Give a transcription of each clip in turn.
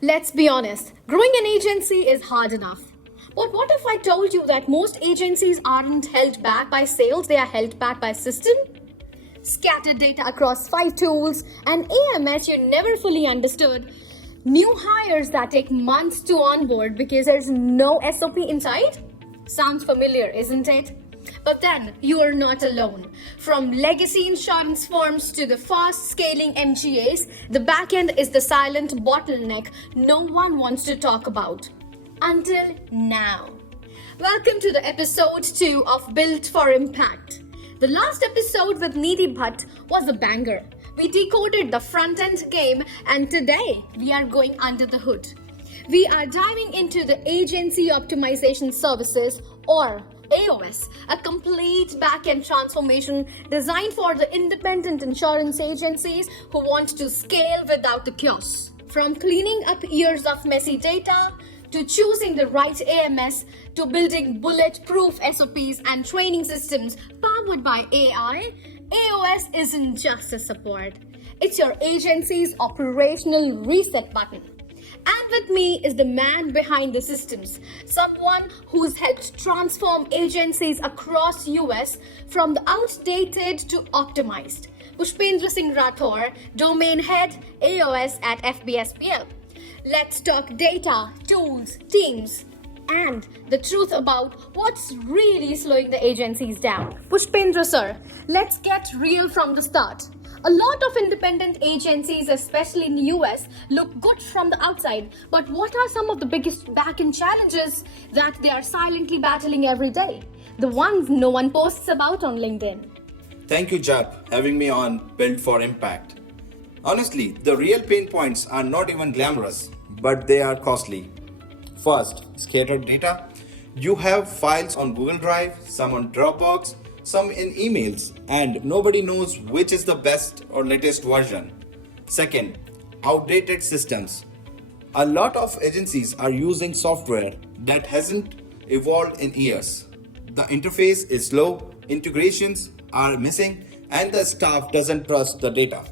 Let's be honest, growing an agency is hard enough. But what if I told you that most agencies aren't held back by sales, they are held back by system? Scattered data across 5 tools, and AMS you never fully understood, new hires that take months to onboard because there's no SOP inside? Sounds familiar, isn't it? But then, you are not alone. From legacy insurance firms to the fast-scaling MGAs, the backend is the silent bottleneck no one wants to talk about. Until now. Welcome to the episode 2 of Built for Impact. The last episode with Needhi Bhatt was a banger. We decoded the front-end game, and today we are going under the hood. We are diving into the Agency Optimization Services, or AOS, a complete back-end transformation designed for the independent insurance agencies who want to scale without the chaos. From cleaning up years of messy data, to choosing the right AMS, to building bulletproof SOPs and training systems powered by AI, AOS isn't just a support. It's your agency's operational reset button. And with me is the man behind the systems, someone who's helped transform agencies across US from the outdated to optimized. Pushpendra Singh Rathore, Domain Head, AOS at FBSPL. Let's talk data, tools, teams, and the truth about what's really slowing the agencies down. Pushpendra sir, let's get real from the start. A lot of independent agencies, especially in the US, look good from the outside. But what are some of the biggest back-end challenges that they are silently battling every day? The ones no one posts about on LinkedIn. Thank you, Jap, having me on Built for Impact. Honestly, the real pain points are not even glamorous, but they are costly. First, scattered data. You have files on Google Drive, some on Dropbox, some in emails, and nobody knows which is the best or latest version. Second, outdated systems. A lot of agencies are using software that hasn't evolved in years. The interface is slow, integrations are missing, and the staff doesn't trust the data.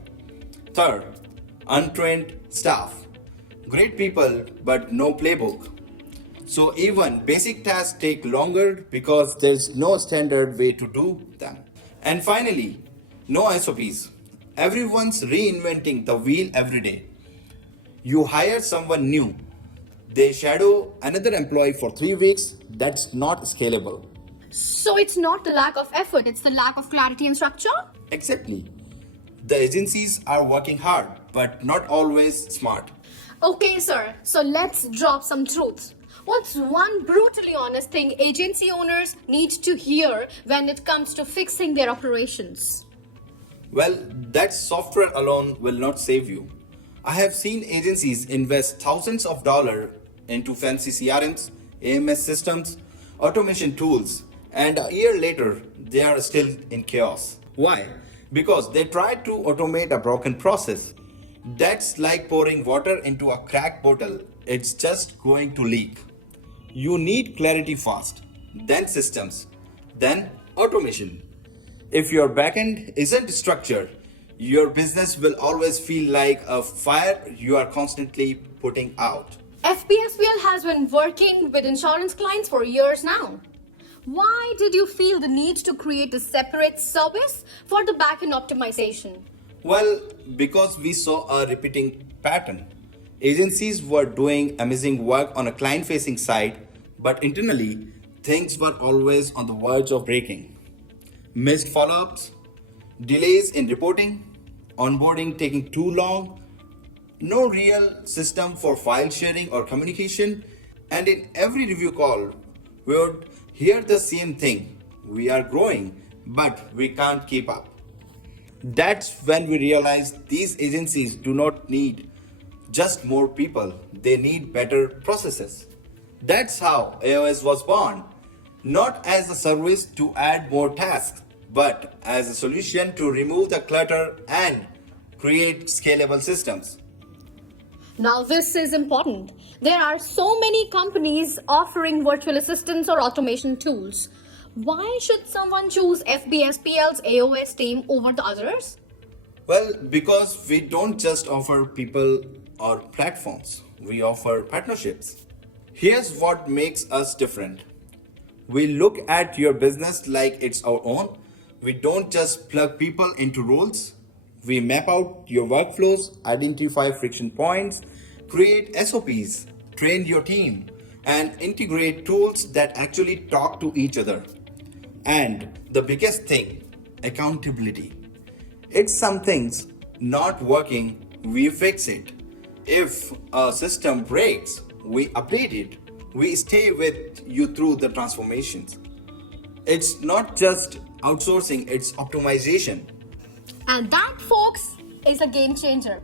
Third, untrained staff. Great people, but no playbook. So even basic tasks take longer because there's no standard way to do them. And finally, no SOPs. Everyone's reinventing the wheel every day. You hire someone new. They shadow another employee for 3 weeks. That's not scalable. So it's not the lack of effort, it's the lack of clarity and structure? Exactly. The agencies are working hard, but not always smart. Okay, sir, so let's drop some truths. What's one brutally honest thing agency owners need to hear when it comes to fixing their operations? Well, that software alone will not save you. I have seen agencies invest thousands of dollars into fancy CRMs, AMS systems, automation tools, and a year later, they are still in chaos. Why? Because they tried to automate a broken process. That's like pouring water into a cracked bottle. It's just going to leak. You need clarity fast, then systems, then automation. If your backend isn't structured, your business will always feel like a fire you are constantly putting out. FBSPL has been working with insurance clients for years now. Why did you feel the need to create a separate service for the backend optimization? Well, because we saw a repeating pattern. Agencies were doing amazing work on a client-facing side, but internally, things were always on the verge of breaking. Missed follow-ups, delays in reporting, onboarding taking too long, no real system for file sharing or communication, and in every review call, we would hear the same thing. We are growing, but we can't keep up. That's when we realized these agencies do not need just more people, they need better processes. That's how AOS was born, not as a service to add more tasks, but as a solution to remove the clutter and create scalable systems. Now, this is important. There are so many companies offering virtual assistants or automation tools. Why should someone choose FBSPL's AOS team over the others? Well, because we don't just offer people or platforms. We offer partnerships. Here's what makes us different. We look at your business like it's our own. We don't just plug people into roles. We map out your workflows, identify friction points, create SOPs, train your team, and integrate tools that actually talk to each other. And the biggest thing, accountability. It's some things not working, we fix it. If a system breaks, we update it. We stay with you through the transformations. It's not just outsourcing, it's optimization. And that, folks, is a game changer.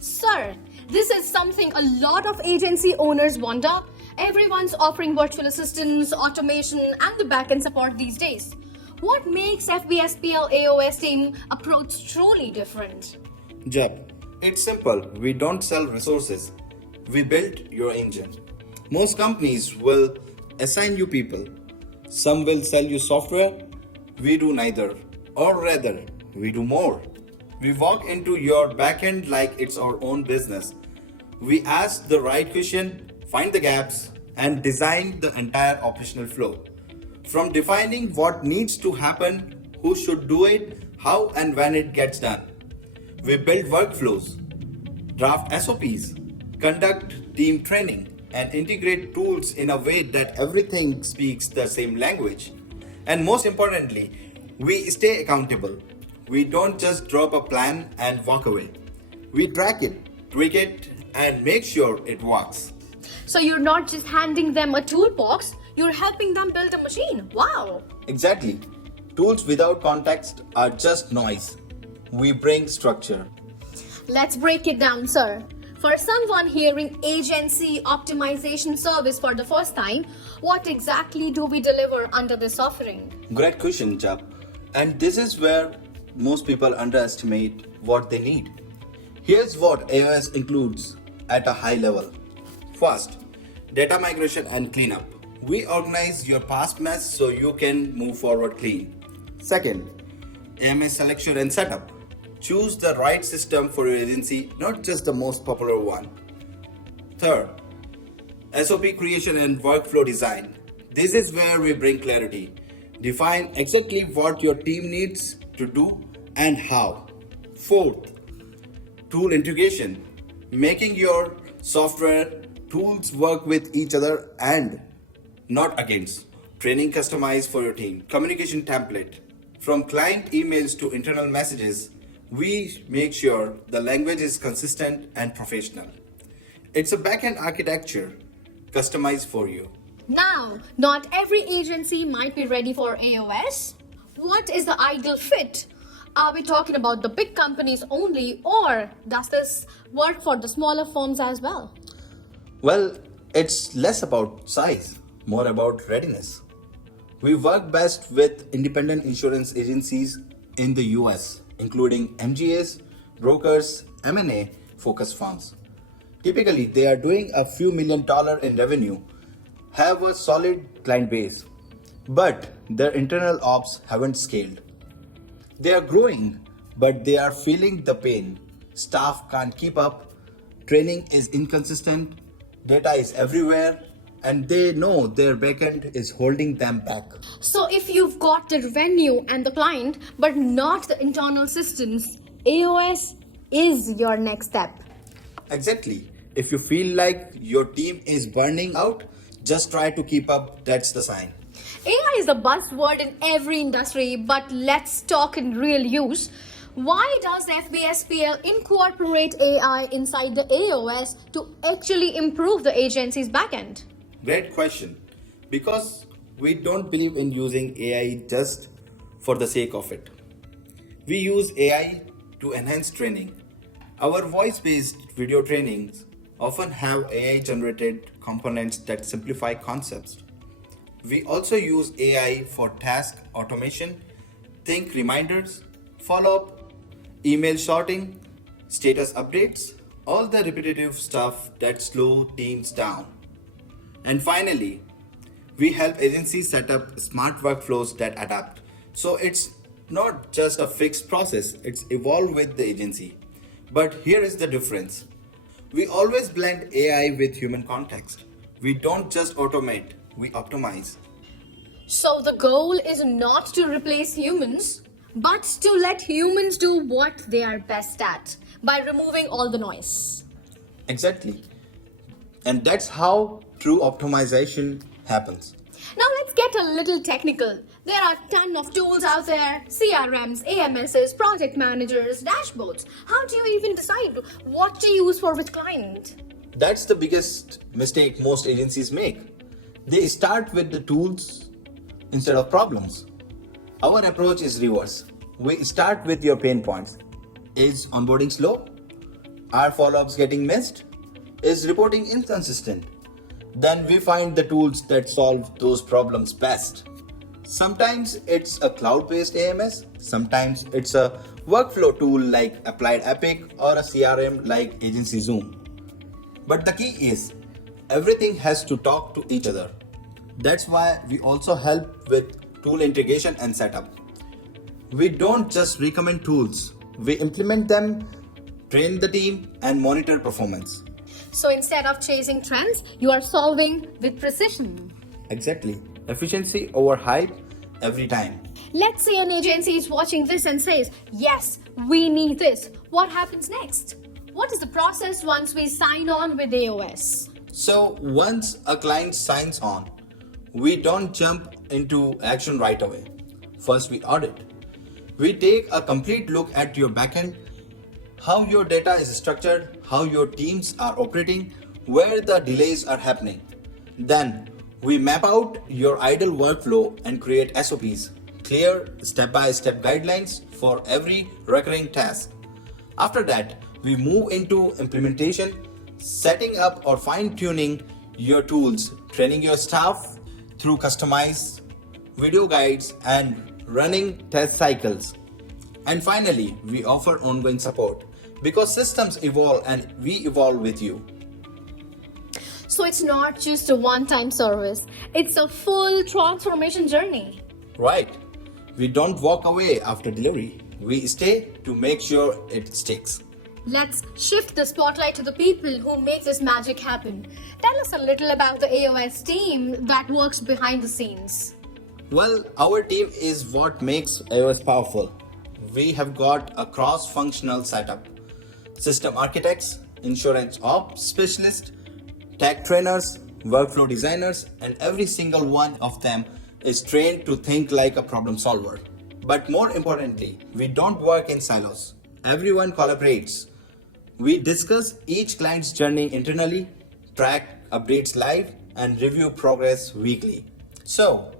Sir, this is something a lot of agency owners wonder. Everyone's offering virtual assistants, automation, and the backend support these days. What makes FBSPL AOS team approach truly different? Jab, it's simple. We don't sell resources. We build your engine. Most companies will assign you people. Some will sell you software. We do neither. Or rather, we do more. We walk into your backend like it's our own business. We ask the right question, find the gaps, and design the entire operational flow. From defining what needs to happen, who should do it, how and when it gets done. We build workflows, draft SOPs, conduct team training, and integrate tools in a way that everything speaks the same language. And most importantly, we stay accountable. We don't just drop a plan and walk away. We track it, tweak it, and make sure it works. So you're not just handing them a toolbox, you're helping them build a machine. Wow! Exactly. Tools without context are just noise. We bring structure. Let's break it down, sir. For someone hearing agency optimization service for the first time, what exactly do we deliver under this offering? Great question, Chap. And this is where most people underestimate what they need. Here's what AOS includes at a high level. First, data migration and cleanup. We organize your past mess so you can move forward clean. Second, AMS selection and setup. Choose the right system for your agency, not just the most popular one. Third, SOP creation and workflow design. This is where we bring clarity. Define exactly what your team needs to do and how. Fourth, tool integration. Making your software tools work with each other and not against. Training customized for your team. Communication template. From client emails to internal messages, we make sure the language is consistent and professional. It's a backend architecture customized for you. Now, not every agency might be ready for AOS. What is the ideal fit? Are we talking about the big companies only, or does this work for the smaller firms as well? Well, it's less about size, more about readiness. We work best with independent insurance agencies in the US, including MGAs, brokers, M&A focused firms. Typically, they are doing a few $1 million in revenue, have a solid client base, but their internal ops haven't scaled. They are growing, but they are feeling the pain. Staff can't keep up, training is inconsistent, data is everywhere, and they know their backend is holding them back. So if you've got the revenue and the client, but not the internal systems, AOS is your next step. Exactly. If you feel like your team is burning out, just try to keep up, that's the sign. AI is a buzzword in every industry, but let's talk in real use. Why does FBSPL incorporate AI inside the AOS to actually improve the agency's backend? Great question. Because we don't believe in using AI just for the sake of it. We use AI to enhance training. Our voice-based video trainings often have AI-generated components that simplify concepts. We also use AI for task automation, think reminders, follow-up, email sorting, status updates, all the repetitive stuff that slow teams down. And finally, we help agencies set up smart workflows that adapt. So it's not just a fixed process, it's evolved with the agency. But here is the difference. We always blend AI with human context. We don't just automate, we optimize. So the goal is not to replace humans, but to let humans do what they are best at by removing all the noise. Exactly. And that's how true optimization happens. Now let's get a little technical. There are a ton of tools out there: CRMs, AMSs, project managers, dashboards. How do you even decide what to use for which client? That's the biggest mistake most agencies make. They start with the tools instead of problems. Our approach is reverse. We start with your pain points. Is onboarding slow? Are follow-ups getting missed? Is reporting inconsistent? Then we find the tools that solve those problems best. Sometimes it's a cloud-based AMS, sometimes it's a workflow tool like Applied Epic or a CRM like Agency Zoom. But the key is, everything has to talk to each other. That's why we also help with tool integration and setup. We don't just recommend tools, we implement them, train the team, and monitor performance. So instead of chasing trends, you are solving with precision. Exactly. Efficiency over hype every time. Let's say an agency is watching this and says, yes, we need this. What happens next? What is the process once we sign on with AOS? So once a client signs on, we don't jump into action right away. First we audit. We take a complete look at your backend, how your data is structured, how your teams are operating, where the delays are happening. Then we map out your ideal workflow and create SOPs, clear step-by-step guidelines for every recurring task. After that, we move into implementation, setting up or fine-tuning your tools, training your staff through customized video guides and running test cycles. And finally, we offer ongoing support because systems evolve and we evolve with you. So it's not just a one-time service, it's a full transformation journey. Right. We don't walk away after delivery. We stay to make sure it sticks. Let's shift the spotlight to the people who make this magic happen. Tell us a little about the AOS team that works behind the scenes. Well, our team is what makes AOS powerful. We have got a cross-functional setup. System architects, insurance ops specialists, tech trainers, workflow designers, and every single one of them is trained to think like a problem solver. But more importantly, we don't work in silos. Everyone collaborates. We discuss each client's journey internally, track updates live, and review progress weekly. So,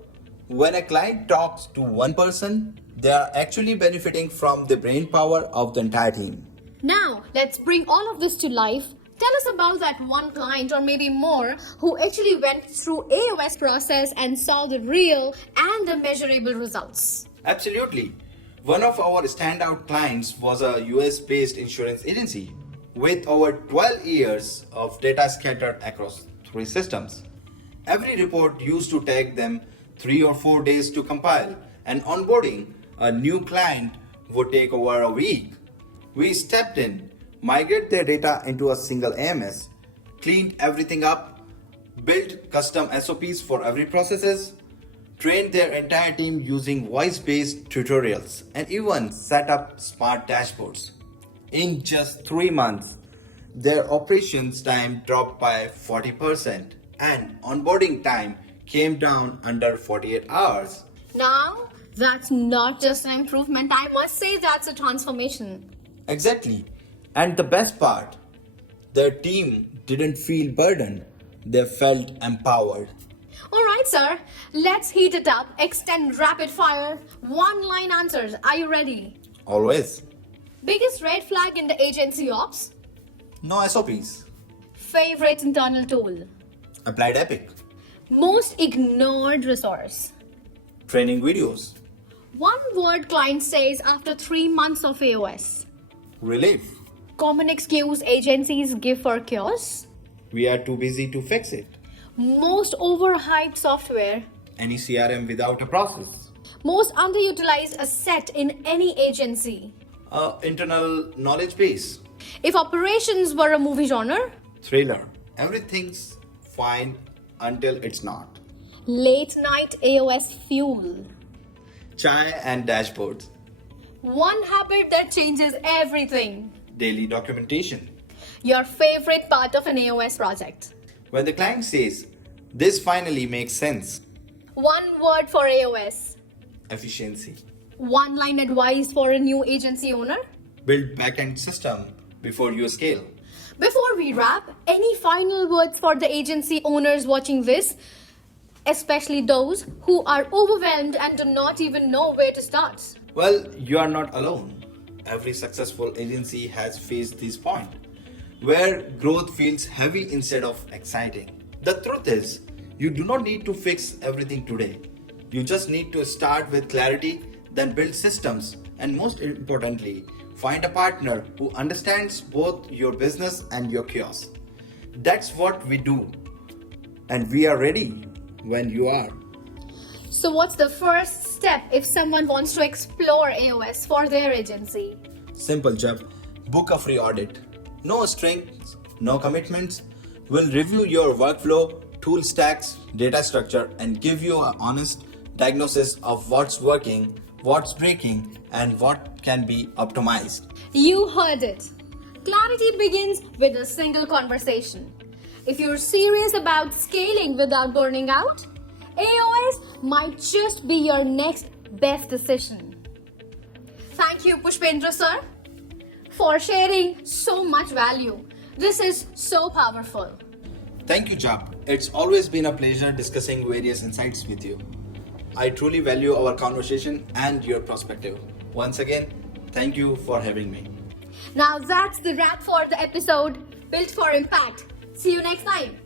when a client talks to one person, they are actually benefiting from the brain power of the entire team. Now, let's bring all of this to life. Tell us about that one client or maybe more who actually went through AOS process and saw the real and the measurable results. Absolutely. One of our standout clients was a US-based insurance agency with over 12 years of data scattered across 3 systems. Every report used to take them 3 or 4 days to compile, and onboarding a new client would take over a week. We stepped in, migrated their data into a single AMS, cleaned everything up, built custom SOPs for every processes, trained their entire team using voice-based tutorials, and even set up smart dashboards. In just 3 months, their operations time dropped by 40% and onboarding time came down under 48 hours. Now, that's not just an improvement, I must say that's a transformation. Exactly. And the best part, their team didn't feel burdened, they felt empowered. Alright, sir, let's heat it up, extend rapid fire. 1-line answers, are you ready? Always. Biggest red flag in the agency ops? No SOPs. Favorite internal tool? Applied Epic. Most ignored resource? Training videos. One word client says after 3 months of AOS. Relief. Common excuse agencies give for chaos? We are too busy to fix it. Most overhyped software? Any CRM without a process. Most underutilized asset in any agency? Internal knowledge base. If operations were a movie genre, Thriller. Everything's fine until it's not. late night AOS fuel. Chai and dashboards. One habit that changes everything. Daily documentation. Your favorite part of an AOS project. When the client says, this finally makes sense. One word for AOS. Efficiency. One line advice for a new agency owner. Build backend system before you scale. Before we wrap, any final words for the agency owners watching this, especially those who are overwhelmed and do not even know where to start? Well, you are not alone. Every successful agency has faced this point where growth feels heavy instead of exciting. The truth is, you do not need to fix everything today. You just need to start with clarity, then build systems, and most importantly, find a partner who understands both your business and your chaos. That's what we do. And we are ready when you are. So what's the first step if someone wants to explore AOS for their agency? Simple job. Book a free audit. No strings, no commitments. We'll review your workflow, tool stacks, data structure, and give you an honest diagnosis of what's working, what's breaking, and what can be optimized. You heard it. Clarity begins with a single conversation. If you're serious about scaling without burning out, AOS might just be your next best decision. Thank you, Pushpendra sir, for sharing so much value. This is so powerful. Thank you, Jap. It's always been a pleasure discussing various insights with you. I truly value our conversation and your perspective. Once again, thank you for having me. Now that's the wrap for the episode Built for Impact. See you next time.